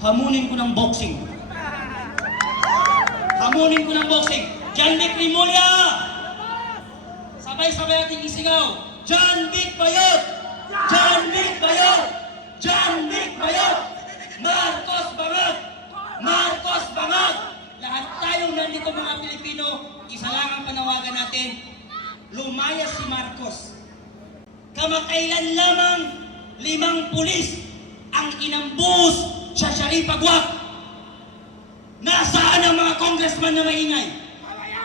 hamunin ko ng boxing. Hamunin ko ng boxing. John Vic Rimulya! Sabay-sabay ating isigaw. John Vic Bayot! John Vic Bayot! John Vic Bayot! Marcos Bangag! Marcos Bangag! Lahat tayong nandito mga Pilipino, isa lang ang panawagan natin. Lumayas si Marcos. Kamakailan lamang 5 pulis ang inambuhos sa Sharifah Guak. Nasaan ang mga congressman na maingay?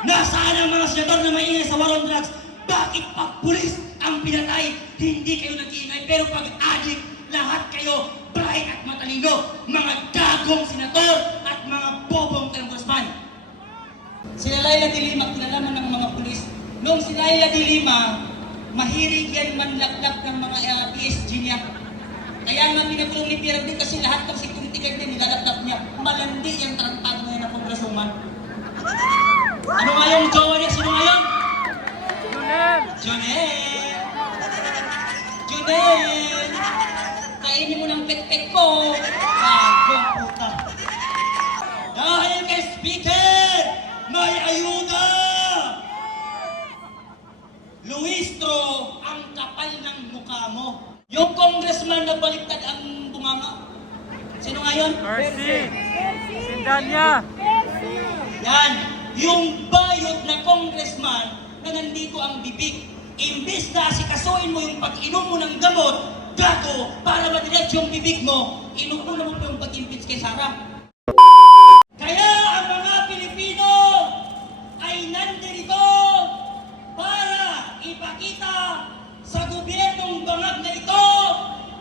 Nasaan ang mga senador na maingay sa war on drugs? Bakit pag pulis ang pinatay, hindi kayo nag-iingay? Pero pag addict, lahat kayo bright at matalino. Mga gagong senador at mga bobong congressman. Sila Laila de Lima, kinalaman ng mga pulis. Noong si Laila de Lima, mahilig yan manlaklak ng mga PSG niya. Kaya nga pinakulong ni PRD kasi lahat ng security guard niya nilalaklak niya. Malandi yung tarantado ngayon na congresswoman. Ano nga yung jowa niya? Sino nga yun? Junel! Junel! Kainin mo ng pek-pek ko! Gagong puta! Dahil kay Speaker, may ayuda! Luistro, ang kapal ng mukha mo. Yung congressman na baliktad ang bunganga. Sino nga yun? Mercy! Sindanya! Yan! Yung bayot na congressman na nandito ang bibig. Imbis na asikasuin mo yung pag-inom mo ng gamot, gago, para madiretso yung bibig mo, inuuna mo pa yung pag-impeach kay Sara. Kaya ang mga Pilipino ay nandito para ipakita sa gobyernong bangag na ito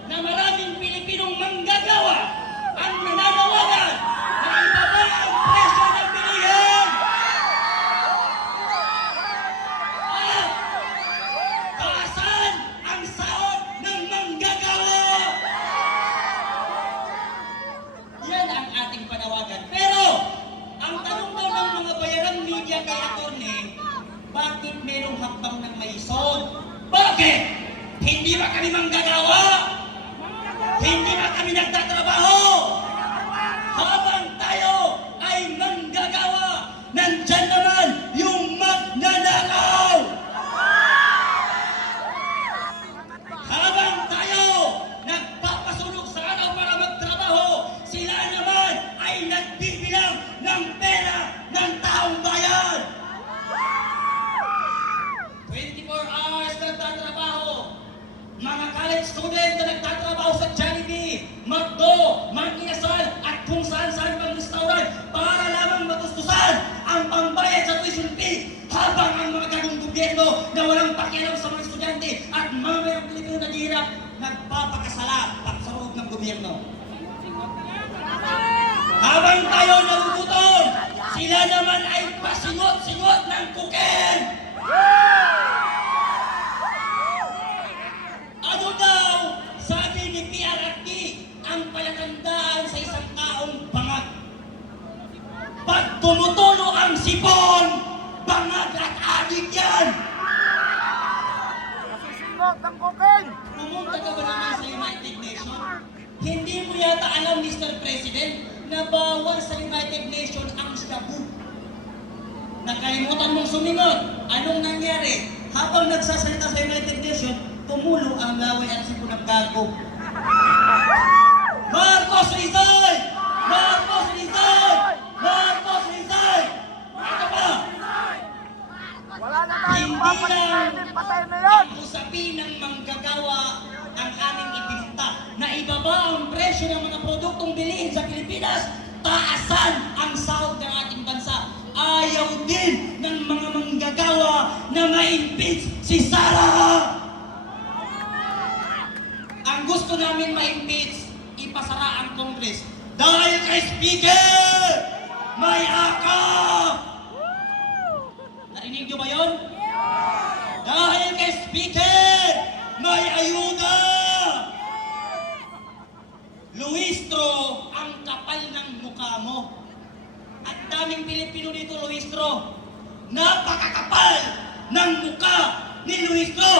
na maraming Pilipinong manggagawa ang nananawagan na ibaba ang presyo ng bilihin. At taasan ang sahod ng manggagawa. Yan ang ating panawagan. Pero ang tanong daw ng mga bayarang media kay Atty. Bakit merong hakbang ng maison? Bakit? Hindi ba kami manggagawa? Hindi ba kami nagtatrabaho? Habang tayo ay manggagawa, nandyan naman yung magnanakaw! Habang tayo nagpapasunog sa araw para magtrabaho, sila naman ay nagbibilang ng pera ng taong bayan! 24 hours nagtatrabaho. Mga college student na nagtatrabaho sa Jollibee, McDo, Marquesal at kung saan-saan pang restaurant para lamang matustusan ang pambayad sa tuition fee habang ang mga gagong gobyerno na walang pakialam sa mga estudyante at mga mayroong Pilipino na dihirap nagpapakasala sa loob ng gobyerno. Habang tayo nagugutom, sila naman ay pasingot-singot ng kuken! Ano daw, sabi ni PRRD, ang palatandaan sa isang taong bangag? Pag tumutulo ang sipon, bangag at adik yan! Nasisingot ng kokain! Pumunta ka ba naman sa United Nations? Hindi mo yata alam, Mr. President, na bawal sa United Nations ang shabu. Nakalimutan mong sumingot. Anong nangyari? Habang nagsasalita sa United Nations, tumulo ang laway at sipon ng gago. Marcos resign! Marcos resign! Marcos resign! Ito ba? Wala na tayong papalitan, patay na yan! Ang usapin ng manggagawa ang aming ibinta na ibaba ang presyo ng mga produktong bilihin sa Pilipinas, taasan ang sahod ng ating bansa. Ayaw din ng mga manggagawa na ma-impeach si Sara! Ang gusto namin ma-impeach, ipasara ang Congress. Dahil kay Speaker, may akap! Narinig niyo ba yun? Dahil kay Speaker, may ayuda! Luistro, ang kapal ng mukha mo. At daming Pilipino dito, Luistro. Napakakapal ng mukha ni Luistro.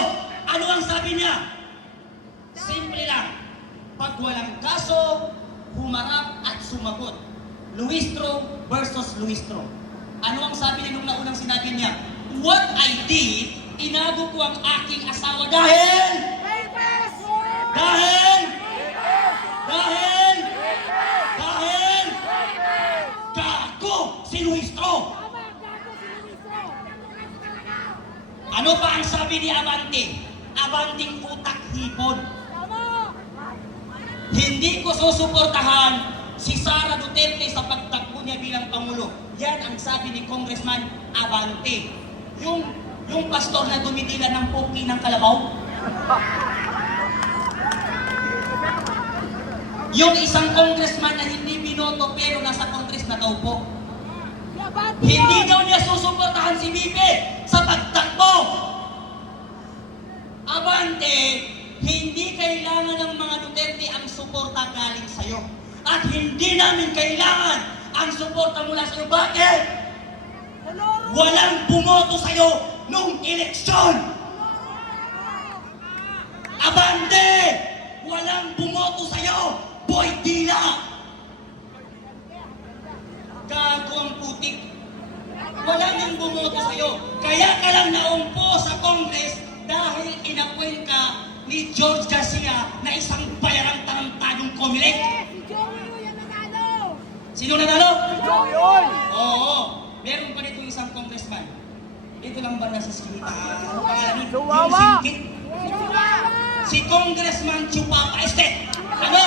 Ano ang sabi niya? Simple lang. Pag walang kaso, humarap at sumagot. Luistro versus Luistro. Ano ang sabi niya nung naunang sinabi niya? What I did, tinago ko ang aking asawa dahil gago si Luistro. Ano pa ang sabi ni Abante? Abanting utak hipon. Hindi ko susuportahan si Sara Duterte sa pagtakbo niya bilang Pangulo. Yan ang sabi ni Congressman Abante. Yung pastor na dumitila ng puki ng kalabaw. Yung isang congressman na hindi binoto pero nasa Congress na taupo. Hindi daw niya susuportahan si Bibi sa pagtakbo. Abante, hindi kailangan ng mga Duterte ang suporta galing sa'yo. At hindi namin kailangan ang suporta mula sa'yo. Bakit? Walang bumoto sa'yo nung eleksyon. Abante, walang bumoto sa'yo. Boy Dila. Gago ang putik. Wala nang bumoto sa'yo. Kaya ka lang naumpo sa Congress dahil inapuin ka ni George Garcia na isang bayarang tarantadong Comelec. Si Joey yung nanalo! Sino nanalo? Si Joey! Oo. Meron pa dito isang congressman. Dito lang ba nasa Silita? Ano pangalan niya? Chihuahua. Yung singkit. Si Si Congressman Chupapa Este. Ano?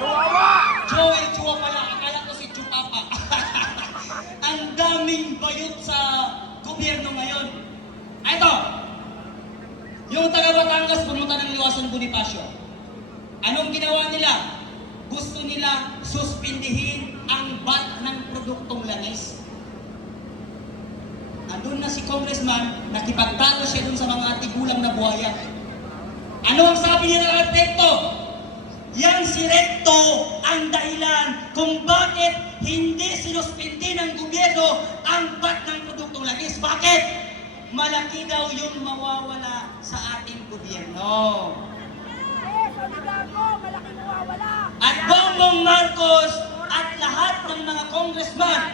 Chihuahua! Joel Chua pala. Akala ko si Chupapa. Ang daming bayot sa gobyerno ngayon. Ito. Yung taga Batangas pumunta ng Liwasan Bonifacio. Anong ginawa nila? Gusto nila suspindihin ang VAT ng produktong langis. Andun na si Congressman, nakipagtalo siya dun sa mga tigulang na buhaya. Ano ang sabi niya ng arkitekto? Yan si Recto ang dahilan kung bakit hindi sinuspindi ng gobyerno ang VAT ng produktong langis. Bakit? Malaki daw yung mawawala sa ating gobyerno. Malaki mawawala! At Bongbong Marcos at lahat ng mga congressman,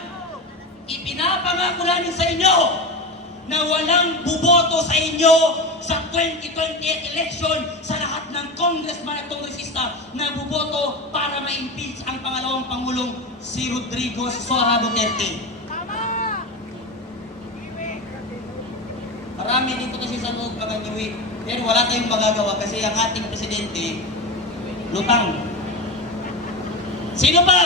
ipinapangako namin sa inyo na walang buboto sa inyo sa 2028 election sa lahat ng congressman at kongresista na buboto para ma-impeach ang pangalawang Pangulong si Rodrigo Sora Duterte. Marami dito kasi sa loob mga Niwi, pero wala tayong magagawa kasi ang ating presidente, lutang. Sino ba?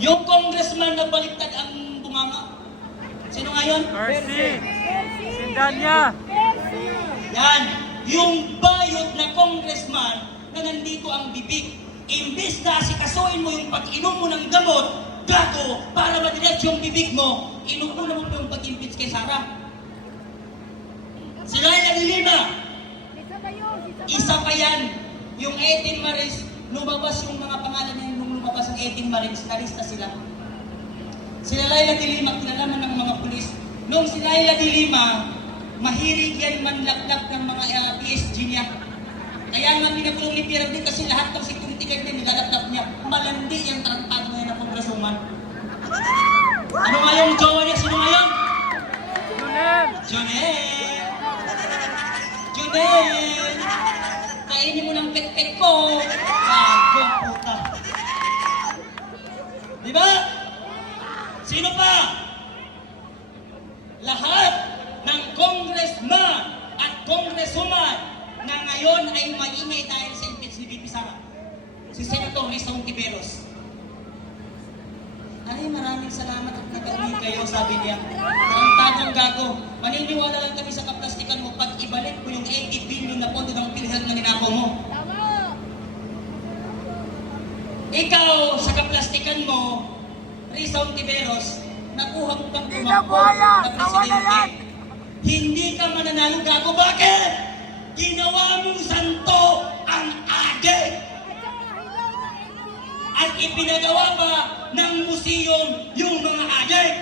Yung congressman na baliktad ang bunganga. Sino nga yun? Mercy! Sindanya! Yan. Yung bayot na congressman na nandito ang bibig. Imbis na asikasuin mo yung pag-inom mo ng gamot, gago, para madiretso yung bibig mo, inuuna mo pa yung pag-impeach kay Sara. Si Laila de Lima, isa pa yan. Yung 18 Marines, lumabas yung mga pangalan niya nung lumabas ang 18 Marines, nalista sila. Si Laila de Lima, kinalaman ng mga pulis. Nung si Laila de Lima, mahilig yan manlaklak ng mga PSG niya. Kaya nga pinakulong ni Pierre din kasi lahat ng security guard niya nilalaklak niya. Malandi yung tarantado ngayon na kongrasuman. Ano nga yung jowa niya? Sino nga yun? Jonel! Junel! Kainin mo ng pet-pet ko! Gago, puta! Diba? Sino pa? Lahat ng congressman at congresswoman na ngayon ay maingay dahil sa impeach ni Bibi Sara. Si Senator Risa Hontiveros. Ay, maraming salamat at nag-uwi kayo, sabi niya. Ang tagong gago. Maniniwala lang kami sa kaplastikan mo pag ibalik mo yung 80 billion na pondo ng PhilHealth na ninakaw mo. Ikaw, sa kaplastikan mo, Risa Hontiveros, nakuha mo pang tumakbo na presidente. Hindi ka mananalo, gago. Bakit? Ginawa mong santo ang adik. At ipinagawa pa ng museum yung mga adik.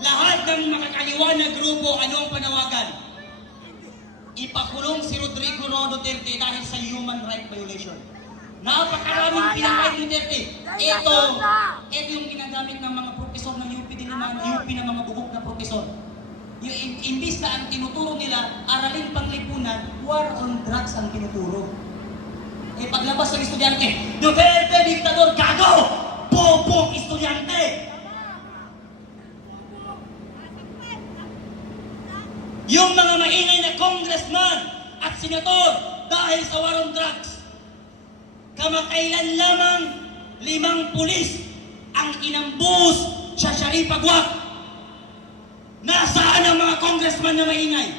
Lahat ng makakaliwa na grupo, ano ang panawagan? Ipakulong si Rodrigo Duterte dahil sa human right violation. Napakaraming pinatay ni Duterte. Ito yung ginagamit ng mga profesor ng UP din naman, UP ng mga bugok na profesor. Yung imbis na ang tinuturo nila, aralin panglipunan, war on drugs ang tinuturo. Eh paglabas ng estudyante, Duterte, diktador, gago! Bobong estudyante! Yung mga maingay na congressman at senator dahil sa war on drugs, kamakailan lamang 5 pulis ang inambush sa Sharif Agwak. Nasaan ang mga congressman na maingay?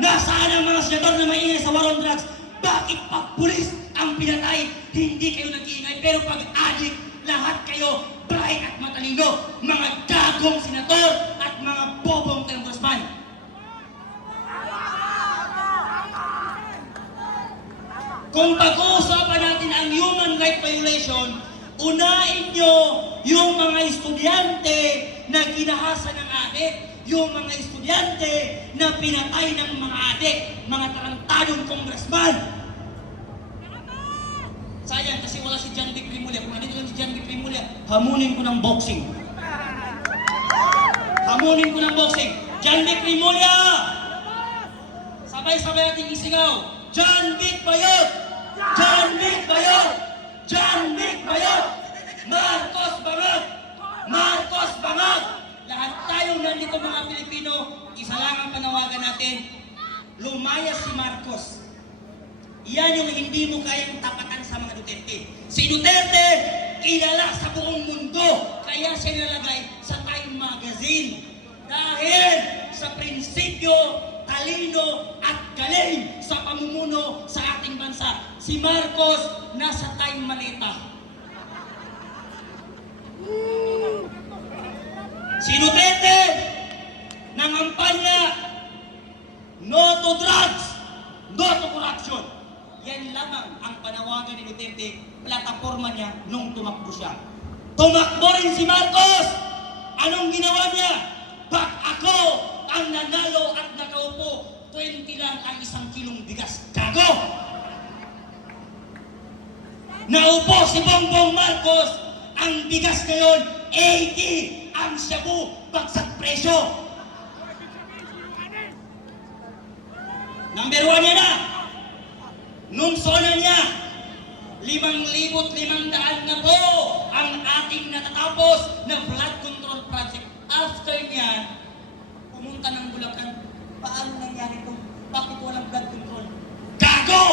Nasaan ang mga senator na maingay sa war on drugs? Bakit pag pulis ang pinatay, hindi kayo nag-iingay? Pero pag adik, lahat kayo bright at matalino. Mga gagong senator at mga bobong congressman. Kung pag-uusapan natin ang human right violation, unahin nyo yung mga estudyante na ginahasa ng adik, yung mga estudyante na pinatay ng mga adik, mga tarantadong congressman. Sayang kasi wala si John Vic Rimulya. Kung nandito lang si John Vic Rimulya, hamunin ko ng boxing. Hamunin ko ng boxing. John Vic Rimulya! Sabay-sabay natin isigaw. John Vic Bayot! John Vic Bayot! John Vic Bayot! Marcos Bangag! Marcos Bangag! Lahat tayong nandito mga Pilipino, isa lang ang panawagan natin, lumayas si Marcos. Yan yung hindi mo kayang tapatan sa mga Duterte. Si Duterte, kilala sa buong mundo, kaya siya nilagay sa Time Magazine. Dahil sa prinsipyo, talino at galing sa pamumuno sa ating bansa. Si Marcos nasa Time Maleta. Si Duterte nangampanya no to drugs, no to corruption. Yan lamang ang panawagan ni Duterte, plataforma niya nung tumakbo siya. Tumakbo rin si Marcos! Anong ginawa niya? Bak ako ang nanalo at nakaupo, 20 lang ang 1 kilong bigas. Gago! Naupo si Bongbong Marcos, ang bigas ngayon, 80 ang shabu, bagsak presyo. Number 1 yan na. Nung sona niya, 5,500 na po ang ating natatapos na flood control project. After niyan, pumunta ng Bulacan. Paano nangyari ito? Bakit walang flood control? Gago!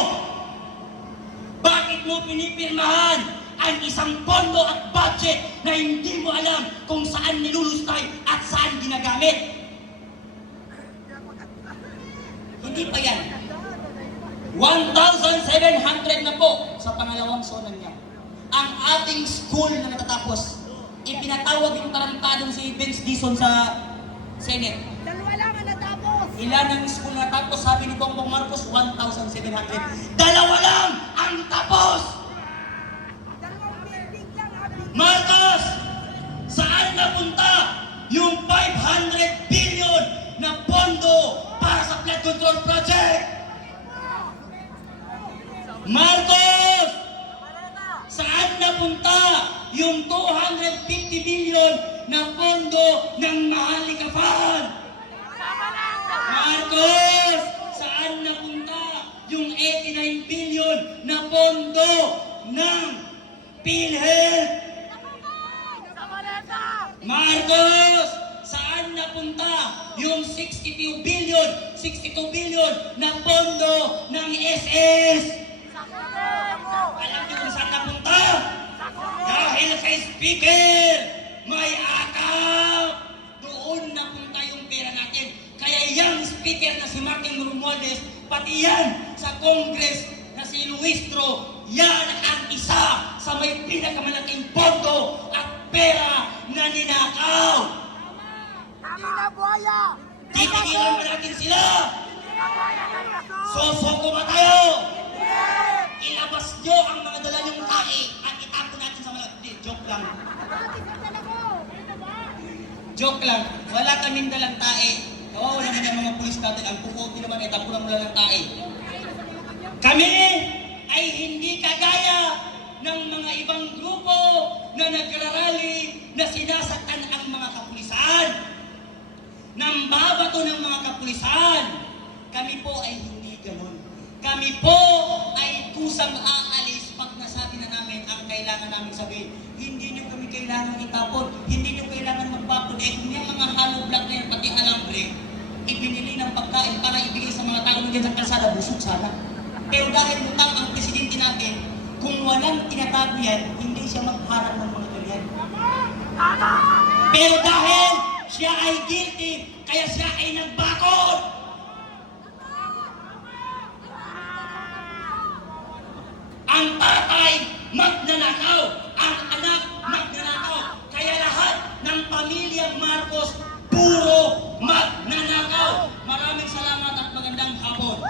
Bakit mo pinipirmahan ang isang pondo at budget na hindi mo alam kung saan nilulustay at saan ginagamit? Hindi pa yan. 1,700 na po sa pangalawang zona niya. Ang ating school na natatapos, ipinatawag yung tarantadong si Vince Dizon sa Senate. Dalawa lang ang natapos. Ilan ang school na tapos? Sabi ni Bongbong Marcos, 1,700. Dalawa lang ang tapos! Dalawang building lang, Marcos! Saan napunta yung 500 billion na pondo para sa flood control project? Marcos! Saan napunta yung 250 billion na pondo ng Maharlika Fund? Marcos! Saan napunta yung 89 billion na pondo ng PhilHealth? Marcos! Saan napunta yung 62 billion na pondo ng SS? Alam niyo kung saan napunta? Dahil kay Speaker, may akap! Doon napunta yung pera natin. Kaya yung Speaker na si Martin Romualdez, pati yan sa Congress na si Luistro, yan ang isa sa may pinakamalaking pondo at pera na ninakaw. Hindi na buhaya! Titigilan ba natin sila? Sosoko ba tayo? Ilabas nyo ang mga dala nyong tae at itapo natin sa mga... Hindi, joke lang. Joke lang. Wala kaming dalang tae. Kawawa naman yung mga pulis natin. Ang puputi naman ay tapunan mo lang ng tae. Kami ay hindi kagaya ng mga ibang grupo na nagrarally na sinasaktan ang mga kapulisan. Nambabato ng mga kapulisan. Kami po ay hindi ganon. Kami po ay kusang aalis pag nasabi na namin ang kailangan namin sabihin. Hindi nyo kami kailangan itapon. Hindi nyo kailangan magpapon. Eh kung yung mga hollow block na yan, pati alambre, ibinili ng pagkain para ibigay sa mga tao na dyan sa kalsada, busog sana. Pero dahil mutang ang presidente natin, kung walang tinatago yan, hindi siya magharap ng mga ganyan. Pero dahil siya ay guilty, kaya siya ay nagbakod. Ang tatay, magnanakaw. Ang anak, magnanakaw. Kaya lahat ng pamilya Marcos, puro magnanakaw. Maraming salamat at magandang hapon.